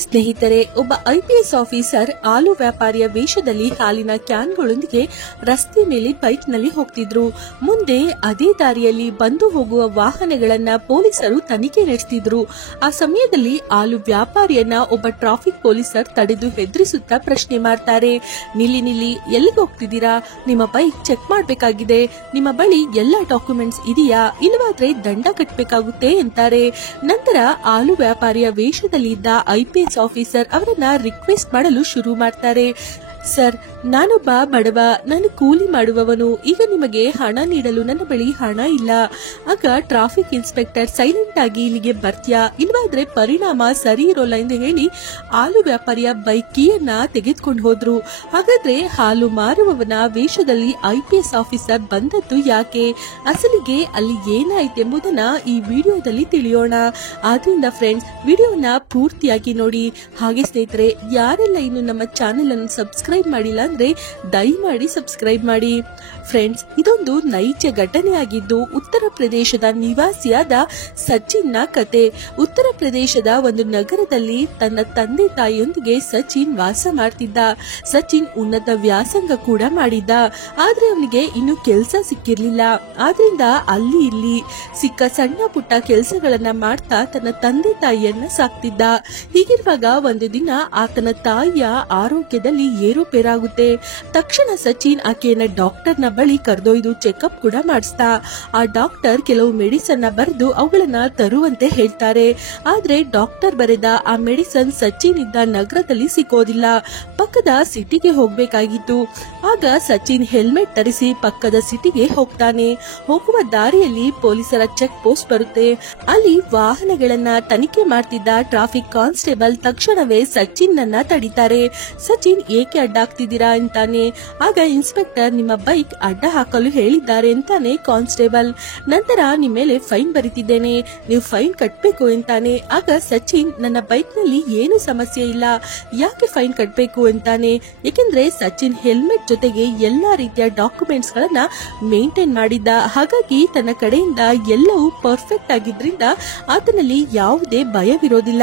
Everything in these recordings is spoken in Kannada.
ಸ್ನೇಹಿತರೆ, ಒಬ್ಬ ಐಪಿಎಸ್ ಆಫೀಸರ್ ಹಾಲು ವ್ಯಾಪಾರಿಯ ವೇಷದಲ್ಲಿ ಹಾಲಿನ ಕ್ಯಾನ್ಗಳೊಂದಿಗೆ ರಸ್ತೆ ಮೇಲೆ ಬೈಕ್ ನಲ್ಲಿ ಹೋಗ್ತಿದ್ರು. ಮುಂದೆ ಅದೇ ದಾರಿಯಲ್ಲಿ ಬಂದು ಹೋಗುವ ವಾಹನಗಳನ್ನ ಪೊಲೀಸರು ತನಿಖೆ ನಡೆಸ್ತಿದ್ರು. ಆ ಸಮಯದಲ್ಲಿ ಹಾಲು ವ್ಯಾಪಾರಿಯನ್ನ ಒಬ್ಬ ಟ್ರಾಫಿಕ್ ಪೊಲೀಸರ್ ತಡೆದು ಹೆದರಿಸುತ್ತಾ ಪ್ರಶ್ನೆ ಮಾಡ್ತಾರೆ. ನಿಲ್ಲಿ, ಎಲ್ಲಿಗೆ ಹೋಗ್ತಿದ್ದೀರಾ? ನಿಮ್ಮ ಬೈಕ್ ಚೆಕ್ ಮಾಡಬೇಕಾಗಿದೆ. ನಿಮ್ಮ ಬಳಿ ಎಲ್ಲ ಡಾಕ್ಯುಮೆಂಟ್ಸ್ ಇದೆಯಾ? ಇಲ್ಲವಾದ್ರೆ ದಂಡ ಕಟ್ಟಬೇಕಾಗುತ್ತೆ ಅಂತಾರೆ. ನಂತರ ಹಾಲು ವ್ಯಾಪಾರಿಯ ವೇಷದಲ್ಲಿ ಇದ್ದ ಐಪಿಎಸ್ ಆಫೀಸರ್ ಅವರನ್ನ ರಿಕ್ವೆಸ್ಟ್ ಮಾಡಲು ಶುರು ಮಾಡ್ತಾರೆ. ಸರ್, ನಾನೊಬ್ಬ ಬಡವ, ನಾನು ಕೂಲಿ ಮಾಡುವವನು. ಈಗ ನಿಮಗೆ ಹಣ ನೀಡಲು ನನ್ನ ಬಳಿ ಹಣ ಇಲ್ಲ. ಆಗ ಟ್ರಾಫಿಕ್ ಇನ್ಸ್ಪೆಕ್ಟರ್ ಸೈಲೆಂಟ್ ಆಗಿ ಇಲ್ಲಿಗೆ ಬರ್ತೀಯಾ, ಇಲ್ವಾದ್ರೆ ಪರಿಣಾಮ ಸರಿ ಇರೋಲ್ಲ ಎಂದು ಹೇಳಿ ಹಾಲು ವ್ಯಾಪಾರಿಯ ಬೈಕ್ ಕೀಯನ್ನ ತೆಗೆದುಕೊಂಡು ಹೋದ್ರು. ಹಾಗಾದ್ರೆ ಹಾಲು ಮಾರುವವನ ವೇಷದಲ್ಲಿ ಐಪಿಎಸ್ ಆಫೀಸರ್ ಬಂದದ್ದು ಯಾಕೆ? ಅಸಲಿಗೆ ಅಲ್ಲಿ ಏನಾಯ್ತೆಂಬುದನ್ನ ಈ ವಿಡಿಯೋದಲ್ಲಿ ತಿಳಿಯೋಣ. ಆದ್ರಿಂದ ಫ್ರೆಂಡ್ಸ್, ವಿಡಿಯೋನ ಪೂರ್ತಿಯಾಗಿ ನೋಡಿ. ಹಾಗೆ ಸ್ನೇಹಿತರೆ, ಯಾರೆಲ್ಲ ಇನ್ನು ನಮ್ಮ ಚಾನೆಲ್ ಅನ್ನು ಸಬ್ಸ್ಕ್ರೈಬ್ ಮಾಡಿಲ್ಲ ಅಂದ್ರೆ ದಯಮಾಡಿ ಸಬ್ಸ್ಕ್ರೈಬ್ ಮಾಡಿ. ಫ್ರೆಂಡ್ಸ್, ಇದೊಂದು ನೈಜ ಘಟನೆ ಆಗಿದ್ದು ಉತ್ತರ ಪ್ರದೇಶದ ನಿವಾಸಿಯಾದ ಸಚಿನ್ ನ ಕತೆ. ಉತ್ತರ ಪ್ರದೇಶದ ಒಂದು ನಗರದಲ್ಲಿ ತನ್ನ ತಂದೆ ತಾಯಿಯೊಂದಿಗೆ ಸಚಿನ್ ವಾಸ ಮಾಡ್ತಿದ್ದ. ಸಚಿನ್ ಉನ್ನತ ವ್ಯಾಸಂಗ ಕೂಡ ಮಾಡಿದ್ದ. ಆದ್ರೆ ಅವನಿಗೆ ಇನ್ನು ಕೆಲಸ ಸಿಕ್ಕಿರ್ಲಿಲ್ಲ. ಆದ್ರಿಂದ ಅಲ್ಲಿ ಇಲ್ಲಿ ಸಿಕ್ಕ ಸಣ್ಣ ಪುಟ್ಟ ಕೆಲಸಗಳನ್ನ ಮಾಡ್ತಾ ತನ್ನ ತಂದೆ ತಾಯಿಯನ್ನ ಸಾಕ್ತಿದ್ದ. ಹೀಗಿರುವಾಗ ಒಂದು ದಿನ ಆತನ ತಾಯಿಯ ಆರೋಗ್ಯದಲ್ಲಿ ಏರುಪೇರಾಗುತ್ತೆ. ತಕ್ಷಣ ಸಚಿನ್ ಆಕೆಯನ್ನ ಡಾಕ್ಟರ್ನ ಬಳಿ ಕರೆದೊಯ್ದು ಚೆಕ್ಅಪ್ ಕೂಡ ಮಾಡಿಸ್ತಾ. ಆ ಡಾಕ್ಟರ್ ಕೆಲವು ಮೆಡಿಸನ್ ಬರೆದು ಅವುಗಳನ್ನ ತರುವಂತೆ ಹೇಳ್ತಾರೆ. ಆದ್ರೆ ಡಾಕ್ಟರ್ ಬರೆದ ಆ ಮೆಡಿಸನ್ ಸಚಿನ್ ಇದ್ದ ನಗರದಲ್ಲಿ ಸಿಗೋದಿಲ್ಲ. ಪಕ್ಕದ ಸಿಟಿಗೆ ಹೋಗ್ಬೇಕಾಗಿತ್ತು. ಆಗ ಸಚಿನ್ ಹೆಲ್ಮೆಟ್ ಧರಿಸಿ ಪಕ್ಕದ ಸಿಟಿಗೆ ಹೋಗ್ತಾನೆ. ಹೋಗುವ ದಾರಿಯಲ್ಲಿ ಪೊಲೀಸರ ಚೆಕ್ ಪೋಸ್ಟ್ ಬರುತ್ತೆ. ಅಲ್ಲಿ ವಾಹನಗಳನ್ನ ತನಿಖೆ ಮಾಡ್ತಿದ್ದ ಟ್ರಾಫಿಕ್ ಕಾನ್ಸ್ಟೇಬಲ್ ತಕ್ಷಣವೇ ಸಚಿನ್ ನನ್ನ ತಡಿತಾರೆ. ಸಚಿನ್, ಏಕೆ ಅಡ್ಡ ಹಾಕ್ತಿದ್ದೀರಾ ಅಂತಾನೆ. ಆಗ ಇನ್ಸ್ಪೆಕ್ಟರ್, ನಿಮ್ಮ ಬೈಕ್ ಅಡ್ಡ ಹಾಕಲು ಹೇಳಿದ್ದಾರೆ ಅಂತಾನೆ ಕಾನ್ಸ್ಟೇಬಲ್. ನಂತರ ನಿಮ್ಮ ಮೇಲೆ ಫೈನ್ ಬರೀತಿದ್ದೇನೆ, ನೀವು ಫೈನ್ ಕಟ್ಟಬೇಕು ಅಂತಾನೆ. ಆಗ ಸಚಿನ್, ನನ್ನ ಬೈಕ್ ನಲ್ಲಿ ಏನು ಸಮಸ್ಯೆ ಇಲ್ಲ, ಯಾಕೆ ಫೈನ್ ಕಟ್ಟಬೇಕು ಅಂತಾನೆ. ಏಕೆಂದ್ರೆ ಸಚಿನ್ ಹೆಲ್ಮೆಟ್ ಜೊತೆಗೆ ಎಲ್ಲಾ ರೀತಿಯ ಡಾಕ್ಯುಮೆಂಟ್ಸ್ ಗಳನ್ನ ಮೇಂಟೈನ್ ಮಾಡಿದ್ದ. ಹಾಗಾಗಿ ತನ್ನ ಕಡೆಯಿಂದ ಎಲ್ಲವೂ ಪರ್ಫೆಕ್ಟ್ ಆಗಿದ್ರಿಂದ ಆತನಲ್ಲಿ ಯಾವುದೇ ಭಯವಿರೋದಿಲ್ಲ.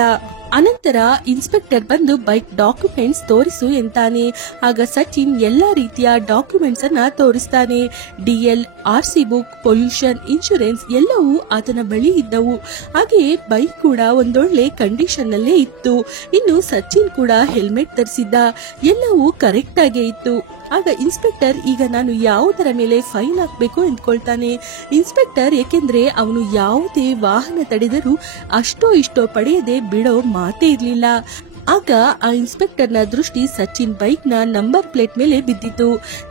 ಅನಂತರ ಇನ್ಸ್ಪೆಕ್ಟರ್ ಬಂದು ಬೈಕ್ ಡಾಕ್ಯುಮೆಂಟ್ಸ್ ತೋರಿಸು ಎಂತಾನೆ. ಆಗ ಸಚಿನ್ ಎಲ್ಲಾ ರೀತಿಯ ಡಾಕ್ಯುಮೆಂಟ್ಸ್ ಅನ್ನ ತೋರಿಸ್ತಾನೆ. DL, RC book, pollution, insurance ಎಲ್ಲವೂ ಆತನ ಬಳಿ ಇದ್ದವು. ಹಾಗೆಯೇ ಬೈಕ್ ಕೂಡ ಒಂದೊಳ್ಳೆ ಕಂಡೀಷನ್ ನಲ್ಲೇ ಇತ್ತು. ಇನ್ನು ಸಚಿನ್ ಕೂಡ ಹೆಲ್ಮೆಟ್ ಧರಿಸಿದ್ದ. ಎಲ್ಲವೂ ಕರೆಕ್ಟ್ ಆಗೇ ಇತ್ತು. ಆಗ ಇನ್ಸ್ಪೆಕ್ಟರ್, ಈಗ ನಾನು ಯಾವುದರ ಮೇಲೆ ಫೈನ್ ಹಾಕಬೇಕು ಎಂದ್ಕೊಳ್ತಾನೆ. ಇನ್ಸ್ಪೆಕ್ಟರ್, ಏಕೆಂದ್ರೆ ಅವನು ಯಾವುದೇ ವಾಹನ ತಡೆದರೂ ಅಷ್ಟೋ ಇಷ್ಟೋ ಪಡೆಯದೆ ಬಿಡೋ ಮಾತೇ ಇರ್ಲಿಲ್ಲ. ಆಗ ಆ ಇನ್ಸ್ಪೆಕ್ಟರ್ ನ ದೃಷ್ಟಿ ಸಚಿನ್ ಬೈಕ್ ನ ನಂಬರ್ ಪ್ಲೇಟ್ ಮೇಲೆ ಬಿದ್ದಿತು.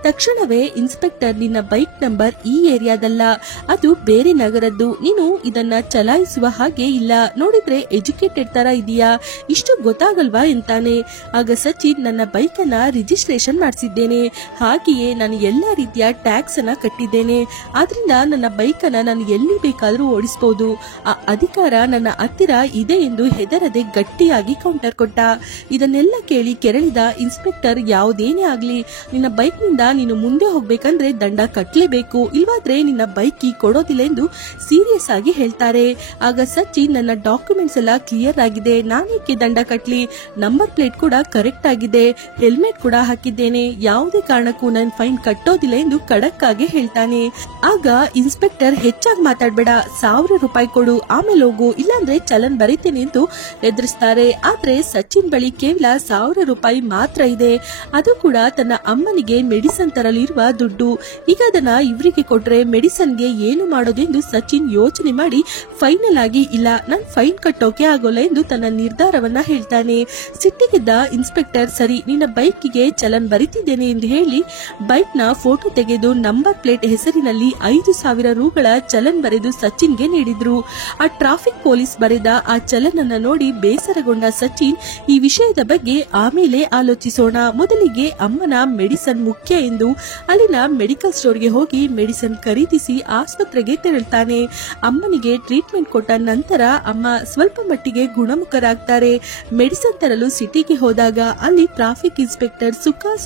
ತಕ್ಷಣವೇ ಇನ್ಸ್ಪೆಕ್ಟರ್, ನಿನ್ನ ಬೈಕ್ ನಂಬರ್ ಈ ಏರಿಯಾದಲ್ಲ, ಅದು ಬೇರೆ ನಗರದ್ದು. ನೀನು ಇದನ್ನ ಚಲಾಯಿಸುವ ಹಾಗೆ ಇಲ್ಲ. ನೋಡಿದ್ರೆ ಎಜುಕೇಟೆಡ್ ತರ ಇದೆಯಾ, ಇಷ್ಟು ಗೊತ್ತಾಗಲ್ವಾ ಎಂತಾನೆ. ಆಗ ಸಚಿನ್, ನನ್ನ ಬೈಕ್ ಅನ್ನ ರಿಜಿಸ್ಟ್ರೇಷನ್ ಮಾಡಿಸಿದ್ದೇನೆ, ಹಾಗೆಯೇ ನಾನು ಎಲ್ಲಾ ರೀತಿಯ ಟ್ಯಾಕ್ಸ್ ಅನ್ನ ಕಟ್ಟಿದ್ದೇನೆ. ಆದ್ರಿಂದ ನನ್ನ ಬೈಕ್ ಅನ್ನ ನಾನು ಎಲ್ಲಿ ಬೇಕಾದ್ರೂ ಓಡಿಸಬಹುದು. ಆ ಅಧಿಕಾರ ನನ್ನ ಹತ್ತಿರ ಇದೆ ಎಂದು ಹೆದರದೆ ಗಟ್ಟಿಯಾಗಿ ಕೌಂಟರ್ ಕೊಟ್ಟ. ಇದನ್ನೆಲ್ಲ ಕೇಳಿ ಕೆರಳಿದ ಇನ್ಸ್ಪೆಕ್ಟರ್, ಯಾವುದೇನೇ ಆಗ್ಲಿ, ನಿನ್ನ ಬೈಕ್ ನಿಂದ ನೀನು ಮುಂದೆ ಹೋಗ್ಬೇಕಂದ್ರೆ ದಂಡ ಕಟ್ಟಲೇಬೇಕು, ಇಲ್ವಾದ್ರೆ ನಿನ್ನ ಬೈಕ್ ಕೀ ಕೊಡೋದಿಲ್ಲ ಎಂದು ಸೀರಿಯಸ್ ಆಗಿ ಹೇಳ್ತಾರೆ. ಆಗ ಸಚಿನ್, ನನ್ನ ಡಾಕ್ಯುಮೆಂಟ್ಸ್ ಎಲ್ಲ ಕ್ಲಿಯರ್ ಆಗಿದೆ, ನಾನೇಕೆ ದಂಡ ಕಟ್ಲಿ? ನಂಬರ್ ಪ್ಲೇಟ್ ಕೂಡ ಕರೆಕ್ಟ್ ಆಗಿದೆ, ಹೆಲ್ಮೆಟ್ ಕೂಡ ಹಾಕಿದ್ದೇನೆ, ಯಾವುದೇ ಕಾರಣಕ್ಕೂ ನನ್ನ ಫೈನ್ ಕಟ್ಟೋದಿಲ್ಲ ಎಂದು ಖಡಕ್ ಆಗಿ ಹೇಳ್ತಾನೆ. ಆಗ ಇನ್ಸ್ಪೆಕ್ಟರ್, ಹೆಚ್ಚಾಗಿ ಮಾತಾಡ್ಬೇಡ, 1000 ರೂಪಾಯಿ ಕೊಡು, ಆಮೇಲೆ ಹೋಗು, ಇಲ್ಲಾಂದ್ರೆ ಚಲನ್ ಬರೀತೇನೆ ಎಂದು ಎದುರಿಸ್ತಾರೆ. ಆದ್ರೆ ಸಚಿನ್ ಬಳಿ ಕೇವಲ 1000 ರೂಪಾಯಿ ಮಾತ್ರ ಇದೆ. ಅದು ಕೂಡ ತನ್ನ ಅಮ್ಮನಿಗೆ ಮೆಡಿಸನ್ ತರಲಿರುವ ದುಡ್ಡು. ಈಗ ಅದನ್ನ ಇವರಿಗೆ ಕೊಟ್ರೆ ಮೆಡಿಸನ್ಗೆ ಏನು ಮಾಡೋದು ಎಂದು ಸಚಿನ್ ಯೋಚನೆ ಮಾಡಿ ಫೈನಲ್ ಆಗಿ, ಇಲ್ಲ, ನಾನು ಫೈನ್ ಕಟ್ಟೋಕೆ ಆಗೋಲ್ಲ ಎಂದು ತನ್ನ ನಿರ್ಧಾರವನ್ನ ಹೇಳ್ತಾನೆ. ಸಿಟ್ಟಿಗೆದ್ದ ಇನ್ಸ್ಪೆಕ್ಟರ್, ಸರಿ, ನಿನ್ನ ಬೈಕ್ಗೆ ಚಲನ್ ಬರೀತಿದ್ದೇನೆ ಎಂದು ಹೇಳಿ ಬೈಕ್ ನ ಫೋಟೋ ತೆಗೆದು ನಂಬರ್ ಪ್ಲೇಟ್ ಹೆಸರಿನಲ್ಲಿ 5000 ರೂಗಳ ಚಲನ್ ಬರೆದು ಸಚಿನ್ಗೆ ನೀಡಿದ್ರು. ಆ ಟ್ರಾಫಿಕ್ ಪೊಲೀಸ್ ಬರೆದ ಆ ಚಲನ್ ಅನ್ನ ನೋಡಿ ಬೇಸರಗೊಂಡ ಸಚಿನ್, ಈ ವಿಷಯದ ಬಗ್ಗೆ ಆಮೇಲೆ ಆಲೋಚಿಸೋಣ, ಮೊದಲಿಗೆ ಅಮ್ಮನ ಮೆಡಿಸನ್ ಮುಖ್ಯ ಎಂದು ಅಲ್ಲಿನ ಮೆಡಿಕಲ್ ಸ್ಟೋರ್ಗೆ ಹೋಗಿ ಮೆಡಿಸನ್ ಖರೀದಿಸಿ ಆಸ್ಪತ್ರೆಗೆ ತೆರಳುತ್ತಾನೆ. ಅಮ್ಮನಿಗೆ ಟ್ರೀಟ್ಮೆಂಟ್ ಕೊಟ್ಟ ನಂತರ ಅಮ್ಮ ಸ್ವಲ್ಪ ಮಟ್ಟಿಗೆ ಗುಣಮುಖರಾಗ್ತಾರೆ. ಮೆಡಿಸನ್ ತರಲು ಸಿಟಿಗೆ ಹೋದಾಗ ಅಲ್ಲಿ ಟ್ರಾಫಿಕ್ ಇನ್ಸ್ಪೆಕ್ಟರ್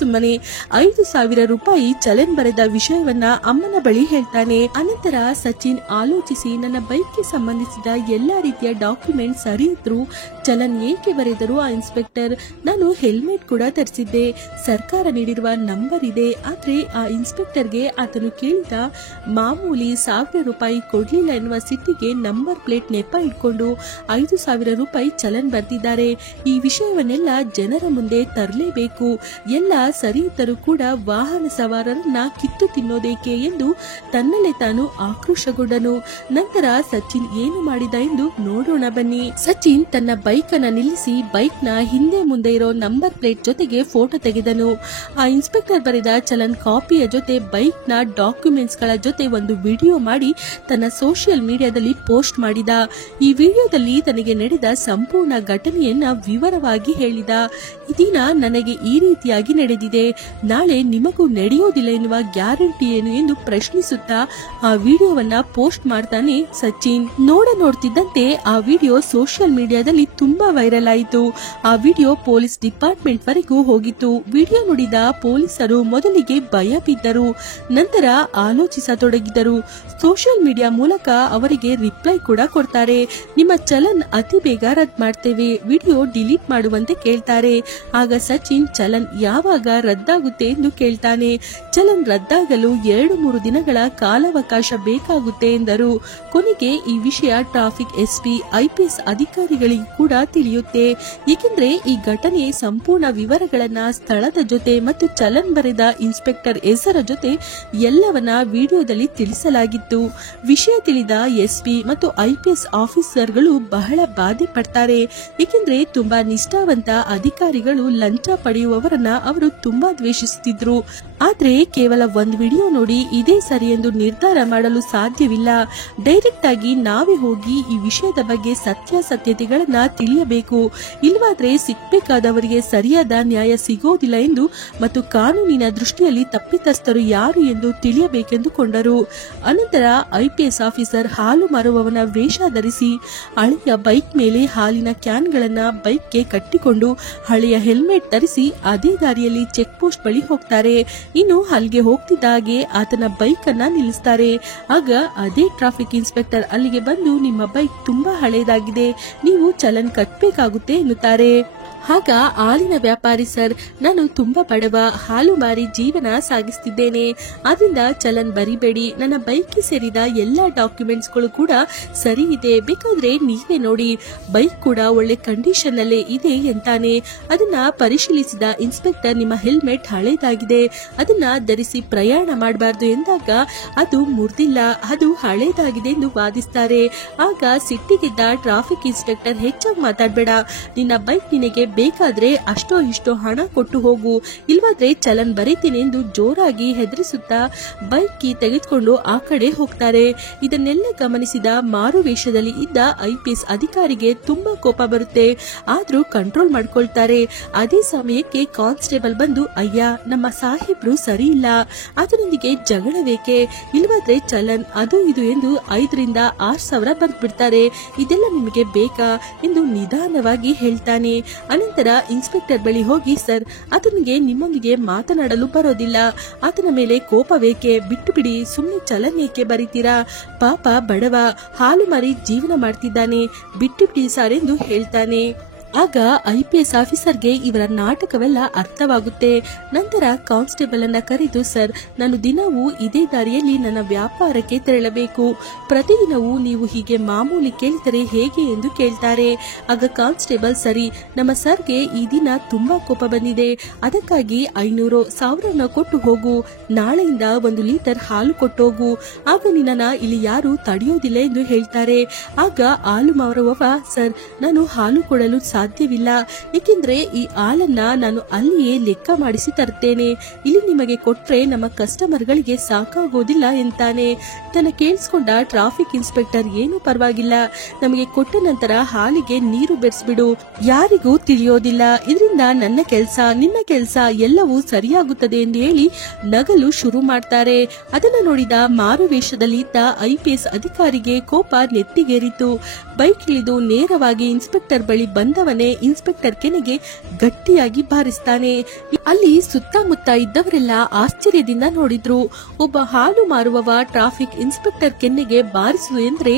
ಸುಮ್ಮನೆ 5000 ರೂಪಾಯಿ ಚಲನ್ ಬರೆದ ವಿಷಯವನ್ನ ಅಮ್ಮನ ಬಳಿ ಹೇಳ್ತಾನೆ. ಅನಂತರ ಸಚಿನ್ ಆಲೋಚಿಸಿ, ನನ್ನ ಬೈಕ್ಗೆ ಸಂಬಂಧಿಸಿದ ಎಲ್ಲಾ ರೀತಿಯ ಡಾಕ್ಯುಮೆಂಟ್ ಸರಿ ಇದ್ರು ಚಲನ್ ಏಕೆ ಬರೆದರು ಆ ಇನ್ಸ್ಪೆಕ್ಟರ್, ನಾನು ಹೆಲ್ಮೆಟ್ ಕೂಡ ಧರಿಸಿದ್ದೆ, ಸರ್ಕಾರ ನೀಡಿರುವ ನಂಬರ್ ಇದೆ. ಆದ್ರೆ ಆ ಇನ್ಸ್ಪೆಕ್ಟರ್ಗೆ ಆತನು ಕೇಳಿದ ಮಾಮೂಲಿ 1000 ರೂಪಾಯಿ ಕೊಡ್ಲಿಲ್ಲ ಎನ್ನುವ ಸಿಟ್ಟಿಗೆ ನಂಬರ್ ಪ್ಲೇಟ್ ನೆಪ ಇಟ್ಕೊಂಡು 5,000 ರೂಪಾಯಿ ಚಲನ್ ಬರ್ತಿದ್ದಾರೆ. ಈ ವಿಷಯವನ್ನೆಲ್ಲ ಜನರ ಮುಂದೆ ತರಲೇಬೇಕು. ಎಲ್ಲ ಸರಿ ಇದ್ದರೂ ಕೂಡ ವಾಹನ ಸವಾರರನ್ನ ಕಿತ್ತು ತಿನ್ನೋದೇಕೆ ಎಂದು ತನ್ನಲ್ಲೇ ತಾನು ಆಕ್ರೋಶಗೊಂಡನು. ನಂತರ ಸಚಿನ್ ಏನು ಮಾಡಿದ ಎಂದು ನೋಡೋಣ ಬನ್ನಿ. ಸಚಿನ್ ತನ್ನ ಬೈಕ್ ಅನ್ನ ನಿಲ್ಲಿಸಿ ಬೈಕ್ ನ ಹಿಂದೆ ಮುಂದೆ ಇರೋ ನಂಬರ್ ಪ್ಲೇಟ್ ಜೊತೆಗೆ ಫೋಟೋ ತೆಗೆದನು. ಆ ಇನ್ಸ್ಪೆಕ್ಟರ್ ಬರೆದ ಚಲನ್ ಕಾಪಿಯ ಜೊತೆ ಬೈಕ್ ನ ಡಾಕ್ಯುಮೆಂಟ್ಸ್ ಗಳ ಜೊತೆ ಒಂದು ವಿಡಿಯೋ ಮಾಡಿ ತನ್ನ ಸೋಷಿಯಲ್ ಮೀಡಿಯಾದಲ್ಲಿ ಪೋಸ್ಟ್ ಮಾಡಿದ. ಈ ವಿಡಿಯೋದಲ್ಲಿ ತನಗೆ ನಡೆದ ಸಂಪೂರ್ಣ ಘಟನೆಯನ್ನ ವಿವರವಾಗಿ ಹೇಳಿದ. ಈ ದಿನ ನನಗೆ ಈ ರೀತಿಯಾಗಿ ನಡೆದಿದೆ, ನಾಳೆ ನಿಮಗೂ ನಡೆಯೋದಿಲ್ಲ ಎನ್ನುವ ಗ್ಯಾರಂಟಿ ಏನು ಎಂದು ಪ್ರಶ್ನಿಸುತ್ತಾ ಆ ವಿಡಿಯೋವನ್ನ ಪೋಸ್ಟ್ ಮಾಡ್ತಾನೆ ಸಚಿನ್. ನೋಡ್ತಿದ್ದಂತೆ ಆ ವಿಡಿಯೋ ಸೋಷಿಯಲ್ ಮೀಡಿಯಾದಲ್ಲಿ ತುಂಬಾ ವೈರಲ್ ಆಯಿತು. ಆ ವಿಡಿಯೋ ಪೊಲೀಸ್ ಡಿಪಾರ್ಟ್ಮೆಂಟ್ ವರೆಗೂ ಹೋಗಿತ್ತು. ವಿಡಿಯೋ ನೋಡಿದ ಪೊಲೀಸರು ಮೊದಲಿಗೆ ಭಯ ಬಿದ್ದರು, ನಂತರ ಆಲೋಚಿಸತೊಡಗಿದರು. ಸೋಷಿಯಲ್ ಮೀಡಿಯಾ ಮೂಲಕ ಅವರಿಗೆ ರಿಪ್ಲೈ ಕೂಡ ಕೊಡ್ತಾರೆ. ನಿಮ್ಮ ಚಲನ್ ಅತಿ ಬೇಗ ರದ್ದು ಮಾಡ್ತೇವೆ, ವಿಡಿಯೋ ಡಿಲೀಟ್ ಮಾಡುವಂತೆ ಕೇಳ್ತಾರೆ. ಆಗ ಸಚಿನ್ ಚಲನ್ ಯಾವಾಗ ರದ್ದಾಗುತ್ತೆ ಎಂದು ಕೇಳ್ತಾನೆ. ಚಲನ್ ರದ್ದಾಗಲು 2-3 ದಿನಗಳ ಕಾಲಾವಕಾಶ ಬೇಕಾಗುತ್ತೆ ಎಂದರು. ಕೊನೆಗೆ ಈ ವಿಷಯ ಟ್ರಾಫಿಕ್ ಎಸ್ಪಿ IPS ಅಧಿಕಾರಿಗಳಿಗೆ ಕೂಡ ತಿಳಿಯುತ್ತೆ. ಏಕೆಂದ್ರೆ ಈ ಘಟನೆ ಸಂಪೂರ್ಣ ವಿವರಗಳನ್ನ ಸ್ಥಳದ ಜೊತೆ ಮತ್ತು ಚಲನ್ ಬರೆದ ಇನ್ಸ್ಪೆಕ್ಟರ್ ಹೆಸರ ಜೊತೆ ಎಲ್ಲವನ್ನ ವಿಡಿಯೋದಲ್ಲಿ ತಿಳಿಸಲಾಗಿತ್ತು. ವಿಷಯ ತಿಳಿದ ಎಸ್ಪಿ ಮತ್ತು IPS ಆಫೀಸರ್ಗಳು ಬಹಳ ಬಾಧೆ ಪಡ್ತಾರೆ. ಏಕೆಂದ್ರೆ ತುಂಬಾ ನಿಷ್ಠಾವಂತ ಅಧಿಕಾರಿಗಳು ಲಂಚ ಪಡೆಯುವವರನ್ನ ಅವರು ತುಂಬಾ ದ್ವೇಷಿಸುತ್ತಿದ್ರು. ಆದ್ರೆ ಕೇವಲ ಒಂದು ವಿಡಿಯೋ ನೋಡಿ ಇದೇ ಸರಿ ಎಂದು ನಿರ್ಧಾರ ಮಾಡಲು ಸಾಧ್ಯವಿಲ್ಲ. ಡೈರೆಕ್ಟ್ ಆಗಿ ನಾವೇ ಹೋಗಿ ಈ ವಿಷಯದ ಬಗ್ಗೆ ಸತ್ಯಾಸತ್ಯತೆಗಳನ್ನ ತಿಳಿಯಬೇಕು. ಇಲ್ವಾದ್ರೆ ಸಿಕ್ಬೇಕಾದವರಿಗೆ ಸರಿಯಾದ ನ್ಯಾಯ ಸಿಗೋದಿಲ್ಲ ಎಂದು ಮತ್ತು ಕಾನೂನಿನ ದೃಷ್ಟಿಯಲ್ಲಿ ತಪ್ಪಿತಸ್ಥರು ಯಾರು ಎಂದು ತಿಳಿಯಬೇಕೆಂದುಕೊಂಡರು. ಅನಂತರ IPS ಆಫೀಸರ್ ಹಾಲು ಮಾರುವವನ ವೇಷ ಧರಿಸಿ ಹಳೆಯ ಬೈಕ್ ಮೇಲೆ ಹಾಲಿನ ಕ್ಯಾನ್ಗಳನ್ನ ಬೈಕ್ಗೆ ಕಟ್ಟಿಕೊಂಡು ಹಳೆಯ ಹೆಲ್ಮೆಟ್ ಧರಿಸಿ ಅದೇ ದಾರಿಯಲ್ಲಿ ಚೆಕ್ ಪೋಸ್ಟ್ ಬಳಿ ಹೋಗ್ತಾರೆ. ಇನ್ನು ಅಲ್ಲಿಗೆ ಹೋಗ್ತಿದ್ದ ಹಾಗೆ ಆತನ ಬೈಕ್ ಅನ್ನ ನಿಲ್ಲಿಸ್ತಾರೆ. ಆಗ ಅದೇ ಟ್ರಾಫಿಕ್ ಇನ್ಸ್ಪೆಕ್ಟರ್ ಅಲ್ಲಿಗೆ ಬಂದು ನಿಮ್ಮ ಬೈಕ್ ತುಂಬಾ ಹಳೆಯದಾಗಿದೆ, ನೀವು ಚಲನ್ ಕಟ್ಟಬೇಕಾಗುತ್ತೆ ಎನ್ನುತ್ತಾರೆ. ಆಗ ಹಾಲಿನ ವ್ಯಾಪಾರಿ, ಸರ್ ನಾನು ತುಂಬಾ ಬಡವ, ಹಾಲು ಮಾರಿ ಜೀವನ ಸಾಗಿಸ್ತಿದ್ದೇನೆ, ಆದ್ರಿಂದ ಚಲನ್ ಬರಿಬೇಡಿ, ನನ್ನ ಬೈಕ್ಗೆ ಸೇರಿದ ಎಲ್ಲಾ ಡಾಕ್ಯುಮೆಂಟ್ಸ್ಗಳು ಕೂಡ ಸರಿ ಇದೆ, ಬೇಕಾದ್ರೆ ನೀವೇ ನೋಡಿ, ಬೈಕ್ ಕೂಡ ಒಳ್ಳೆ ಕಂಡೀಷನ್ ಅಲ್ಲೇ ಇದೆ ಎಂತಾನೆ. ಅದನ್ನ ಪರಿಶೀಲಿಸಿದ ಇನ್ಸ್ಪೆಕ್ಟರ್, ನಿಮ್ಮ ಹೆಲ್ಮೆಟ್ ಹಳೇದಾಗಿದೆ, ಅದನ್ನ ಧರಿಸಿ ಪ್ರಯಾಣ ಮಾಡಬಾರ್ದು ಎಂದಾಗ ಅದು ಮುರಿದಿಲ್ಲ, ಅದು ಹಳೇದಾಗಿದೆ ಎಂದು ವಾದಿಸ್ತಾರೆ. ಆಗ ಸಿಟ್ಟಿಗೆದ್ದ ಟ್ರಾಫಿಕ್ ಇನ್ಸ್ಪೆಕ್ಟರ್, ಹೆಚ್ಚಾಗಿ ಮಾತಾಡಬೇಡ, ನಿನ್ನ ಬೈಕ್ ನಿನಗೆ ಬೇಕಾದ್ರೆ ಅಷ್ಟೋ ಇಷ್ಟೋ ಹಣ ಕೊಟ್ಟು ಹೋಗು, ಇಲ್ವಾದ್ರೆ ಚಲನ್ ಬರೀತೀನಿ ಎಂದು ಜೋರಾಗಿ ಹೆದರಿಸುತ್ತಾ ಬೈಕ್ ಕೀ ತೆಗೆದುಕೊಂಡು ಆ ಕಡೆ ಹೋಗ್ತಾರೆ. ಇದನ್ನೆಲ್ಲ ಗಮನಿಸಿದ ಮಾರುವೇಷದಲ್ಲಿ ಇದ್ದ IPS ಅಧಿಕಾರಿಗೆ ತುಂಬಾ ಕೋಪ ಬರುತ್ತೆ. ಆದ್ರೂ ಕಂಟ್ರೋಲ್ ಮಾಡ್ಕೊಳ್ತಾರೆ. ಅದೇ ಸಮಯಕ್ಕೆ ಕಾನ್ಸ್ಟೇಬಲ್ ಬಂದು, ಅಯ್ಯ ನಮ್ಮ ಸಾಹೇಬ್ರು ಸರಿ ಇಲ್ಲ, ಅದರೊಂದಿಗೆ ಜಗಳವೇಕೆ, ಇಲ್ವಾದ್ರೆ ಚಲನ್ ಅದು ಇದು ಎಂದು 5,000-6,000 ಬರ್ದ್ಬಿಡ್ತಾರೆ, ಇದೆಲ್ಲ ನಿಮಗೆ ಬೇಕಾ ಎಂದು ನಿಧಾನವಾಗಿ ಹೇಳ್ತಾನೆ. ಅನಂತರ ಇನ್ಸ್ಪೆಕ್ಟರ್ ಬಳಿ ಹೋಗಿ, ಸರ್ ಆತನಿಗೆ ನಿಮ್ಮೊಂದಿಗೆ ಮಾತನಾಡಲು ಬರೋದಿಲ್ಲ, ಆತನ ಮೇಲೆ ಕೋಪವೇಕೆ, ಬಿಟ್ಟು ಬಿಡಿ, ಸುಮ್ಮನೆ ಚಲನ್ ಏಕೆ ಬರೀತೀರಾ, ಪಾಪ ಬಡವ, ಹಾಲು ಮಾರಿ ಜೀವನ ಮಾಡ್ತಿದ್ದಾನೆ, ಬಿಟ್ಟು ಬಿಡಿ ಸರ್ ಎಂದು ಹೇಳ್ತಾನೆ. ಆಗ IPS ಆಫೀಸರ್ಗೆ ಇವರ ನಾಟಕವೆಲ್ಲ ಅರ್ಥವಾಗುತ್ತೆ. ನಂತರ ಕಾನ್ಸ್ಟೇಬಲ್ ಅನ್ನ ಕರೆದು, ಸರ್ ನಾನು ದಿನವೂ ಇದೇ ದಾರಿಯಲ್ಲಿ ನನ್ನ ವ್ಯಾಪಾರಕ್ಕೆ ತೆರಳಬೇಕು, ಪ್ರತಿದಿನವೂ ನೀವು ಹೀಗೆ ಮಾಮೂಲಿ ಕೇಳಿದರೆ ಹೇಗೆ ಎಂದು ಕೇಳ್ತಾರೆ. ಆಗ ಕಾನ್ಸ್ಟೇಬಲ್, ಸರಿ ನಮ್ಮ ಸರ್ಗೆ ಈ ದಿನ ತುಂಬಾ ಕೋಪ ಬಂದಿದೆ, ಅದಕ್ಕಾಗಿ 500-1000 ಕೊಟ್ಟು ಹೋಗು, ನಾಳೆಯಿಂದ 1 ಲೀಟರ್ ಹಾಲು ಕೊಟ್ಟೋಗು, ಆಗ ನಿನ್ನ ಇಲ್ಲಿ ಯಾರು ತಡೆಯೋದಿಲ್ಲ ಎಂದು ಹೇಳ್ತಾರೆ. ಆಗ ಹಾಲು ಮಾರುವವ, ಸರ್ ನಾನು ಹಾಲು ಕೊಡಲು ಸಾಧ್ಯವಿಲ್ಲ, ಏಕೆಂದ್ರೆ ಈ ಹಾಲನ್ನ ನಾನು ಅಲ್ಲಿಯೇ ಲೆಕ್ಕ ಮಾಡಿಸಿ ತರ್ತೇನೆ, ಇಲ್ಲಿ ನಿಮಗೆ ಕೊಟ್ರೆ ನಮ್ಮ ಕಸ್ಟಮರ್ಗಳಿಗೆ ಸಾಕಾಗೋದಿಲ್ಲ ಎಂತಾನೆ. ತನ್ನ ಕೇಳಿಸ್ಕೊಂಡ ಟ್ರಾಫಿಕ್ ಇನ್ಸ್ಪೆಕ್ಟರ್, ಏನು ಪರವಾಗಿಲ್ಲ, ನಮಗೆ ಕೊಟ್ಟ ನಂತರ ಹಾಲಿಗೆ ನೀರು ಬೆರೆಸ್ಬಿಡು, ಯಾರಿಗೂ ತಿಳಿಯೋದಿಲ್ಲ, ಇದರಿಂದ ನನ್ನ ಕೆಲಸ ನಿನ್ನ ಕೆಲಸ ಎಲ್ಲವೂ ಸರಿಯಾಗುತ್ತದೆ ಎಂದು ಹೇಳಿ ನಗಲು ಶುರು ಮಾಡ್ತಾರೆ. ಅದನ್ನ ನೋಡಿದ ಮಾರುವೇಷದಲ್ಲಿ ಇದ್ದ IPS ಅಧಿಕಾರಿಗೆ ಕೋಪ ನೆತ್ತಿಗೇರಿತು. ಬೈಕ್ ಇಳಿದು ನೇರವಾಗಿ ಇನ್ಸ್ಪೆಕ್ಟರ್ ಬಳಿ ಬಂದವ ಕಣ್ಣಮನೆ ಇನ್ಸ್ಪೆಕ್ಟರ್ ಕೆನ್ನೆಗೆ ಗಟ್ಟಿಯಾಗಿ ಬಾರಿಸ್ತಾನೆ. ಅಲ್ಲಿ ಸುತ್ತಮುತ್ತ ಇದ್ದವರೆಲ್ಲ ಆಶ್ಚರ್ಯದಿಂದ ನೋಡಿದ್ರು. ಒಬ್ಬ ಹಾಲು ಮಾರುವವ ಟ್ರಾಫಿಕ್ ಇನ್ಸ್ಪೆಕ್ಟರ್ ಕೆನ್ನೆಗೆ ಬಾರಿಸು ಎಂದ್ರೆ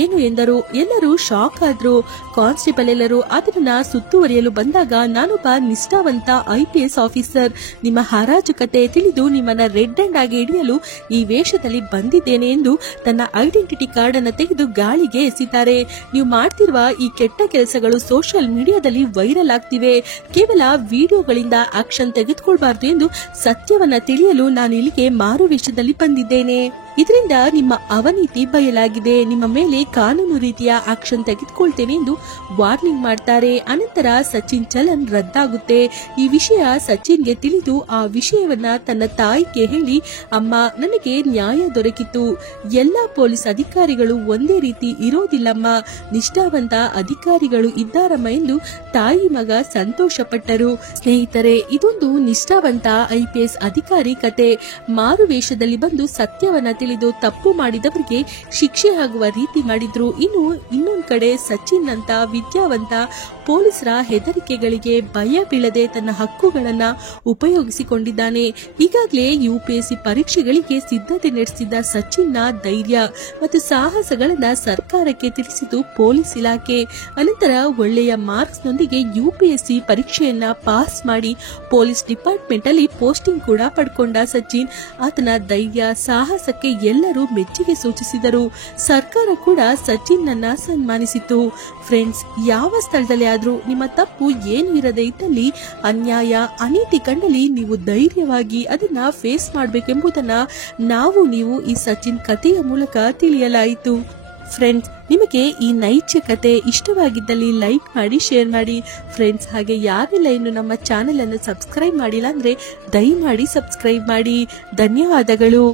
ಏನು ಎಂದರು. ಎಲ್ಲರೂ ಶಾಕ್ ಆದ್ರು. ಕಾನ್ಸ್ಟೇಬಲ್ ಎಲ್ಲರೂ ಅದನ್ನ ಸುತ್ತುವರಿಯಲು ಬಂದಾಗ, ನಾನೊಬ್ಬ ನಿಷ್ಠಾವಂತ IPS ಆಫೀಸರ್, ನಿಮ್ಮ ಹರಾಜು ಕತೆ ತಿಳಿದು ನಿಮ್ಮನ್ನ ರೆಡ್ ಹ್ಯಾಂಡ್ ಆಗಿ ಹಿಡಿಯಲು ಈ ವೇಷದಲ್ಲಿ ಬಂದಿದ್ದೇನೆ ಎಂದು ತನ್ನ ಐಡೆಂಟಿಟಿ ಕಾರ್ಡ್ ಅನ್ನು ತೆಗೆದು ಗಾಳಿಗೆ ಎಸಿತಾರೆ. ನೀವು ಮಾಡ್ತಿರುವ ಈ ಕೆಟ್ಟ ಕೆಲಸಗಳು ಸೋಷಿಯಲ್ ಮೀಡಿಯಾದಲ್ಲಿ ವೈರಲ್ ಆಗ್ತಿವೆ. ಕೇವಲ ವಿಡಿಯೋಗಳಿಂದ ಆಕ್ಷನ್ ತೆಗೆದುಕೊಳ್ಬಾರ್ದು ಎಂದು ಸತ್ಯವನ್ನ ತಿಳಿಯಲು ನಾನು ಇಲ್ಲಿಗೆ ಮಾರು ವೇಷದಲ್ಲಿ ಬಂದಿದ್ದೇನೆ. ಇದರಿಂದ ನಿಮ್ಮ ಅವನೀತಿ ಬಯಲಾಗಿದೆ. ನಿಮ್ಮ ಮೇಲೆ ಕಾನೂನು ರೀತಿಯ ಆಕ್ಷನ್ ತೆಗೆದುಕೊಳ್ತೇನೆ ಎಂದು ವಾರ್ನಿಂಗ್ ಮಾಡ್ತಾರೆ. ಅನಂತರ ಸಚಿನ್ ಚಲನ್ ರದ್ದಾಗುತ್ತೆ. ಈ ವಿಷಯ ಸಚಿನ್ಗೆ ತಿಳಿದು ಆ ವಿಷಯವನ್ನ ತನ್ನ ತಾಯಿಗೆ ಹೇಳಿ, ಅಮ್ಮ, ನನಗೆ ನ್ಯಾಯ ದೊರಕಿತು. ಎಲ್ಲಾ ಪೊಲೀಸ್ ಅಧಿಕಾರಿಗಳು ಒಂದೇ ರೀತಿ ಇರೋದಿಲ್ಲಮ್ಮ, ನಿಷ್ಠಾವಂತ ಅಧಿಕಾರಿಗಳು ಇದ್ದಾರಮ್ಮ ಎಂದು ತಾಯಿ ಮಗ ಸಂತೋಷ ಪಟ್ಟರು. ಸ್ನೇಹಿತರೆ, ಇದೊಂದು ನಿಷ್ಠಾವಂತ IPS ಅಧಿಕಾರಿ ಕತೆ. ಮಾರು ವೇಷದಲ್ಲಿ ಬಂದು ಸತ್ಯವನ್ನ ತಿಳಿದು ತಪ್ಪು ಮಾಡಿದವರಿಗೆ ಶಿಕ್ಷೆ ಆಗುವ ರೀತಿ ಮಾಡಿದ್ರು. ಇನ್ನೊಂದ್ ಕಡೆ ಸಚಿನ್ ಅಂತ ವಿದ್ಯಾವಂತ ಪೊಲೀಸರ ಹೆದರಿಕೆಗಳಿಗೆ ಭಯ ಬೀಳದೆ ತನ್ನ ಹಕ್ಕುಗಳನ್ನ ಉಪಯೋಗಿಸಿಕೊಂಡಿದ್ದಾನೆ. ಈಗಾಗಲೇ UPSC ಪರೀಕ್ಷೆಗಳಿಗೆ ಸಿದ್ಧತೆ ನಡೆಸಿದ್ದ ಸಚಿನ್ನ ಧೈರ್ಯ ಮತ್ತು ಸಾಹಸಗಳನ್ನ ಸರ್ಕಾರಕ್ಕೆ ತಿಳಿಸಿತು ಪೊಲೀಸ್ ಇಲಾಖೆ. ಅನಂತರ ಒಳ್ಳೆಯ ಮಾರ್ಕ್ಸ್ ನೊಂದಿಗೆ UPSC ಪರೀಕ್ಷೆಯನ್ನ ಪಾಸ್ ಮಾಡಿ ಪೊಲೀಸ್ ಡಿಪಾರ್ಟ್ಮೆಂಟ್ ಅಲ್ಲಿ ಪೋಸ್ಟಿಂಗ್ ಕೂಡ ಪಡ್ಕೊಂಡ ಸಚಿನ್. ಆತನ ಧೈರ್ಯ ಸಾಹಸಕ್ಕೆ ಎಲ್ಲರೂ ಮೆಚ್ಚುಗೆ ಸೂಚಿಸಿದರು. ಸರ್ಕಾರ ಕೂಡ ಸಚಿನ್ ನನ್ನ ಸನ್ಮಾನಿಸಿತು. ಫ್ರೆಂಡ್ಸ್, ಯಾವ ಸ್ಥಳದಲ್ಲಿ ಆದ್ರೂ ನಿಮ್ಮ ತಪ್ಪು ಏನು ಇರದೇ ಇದ್ದಲ್ಲಿ, ಅನ್ಯಾಯ ಅನೀತಿ ಕಂಡಲ್ಲಿ ನೀವು ಧೈರ್ಯವಾಗಿ ಅದನ್ನ ಫೇಸ್ ಮಾಡಬೇಕೆಂಬುದನ್ನ ನೀವು ಈ ಸಚಿನ್ ಕಥೆಯ ಮೂಲಕ ತಿಳಿಯಲಾಯಿತು. ಫ್ರೆಂಡ್ಸ್, ನಿಮಗೆ ಈ ನೈಜ ಕತೆ ಇಷ್ಟವಾಗಿದ್ದಲ್ಲಿ ಲೈಕ್ ಮಾಡಿ, ಶೇರ್ ಮಾಡಿ. ಫ್ರೆಂಡ್ಸ್, ಹಾಗೆ ಯಾರೆಲ್ಲ ಇನ್ನು ನಮ್ಮ ಚಾನೆಲ್ ಅನ್ನು ಸಬ್ಸ್ಕ್ರೈಬ್ ಮಾಡಿಲ್ಲ ಅಂದ್ರೆ ದಯಮಾಡಿ ಸಬ್ಸ್ಕ್ರೈಬ್ ಮಾಡಿ. ಧನ್ಯವಾದಗಳು.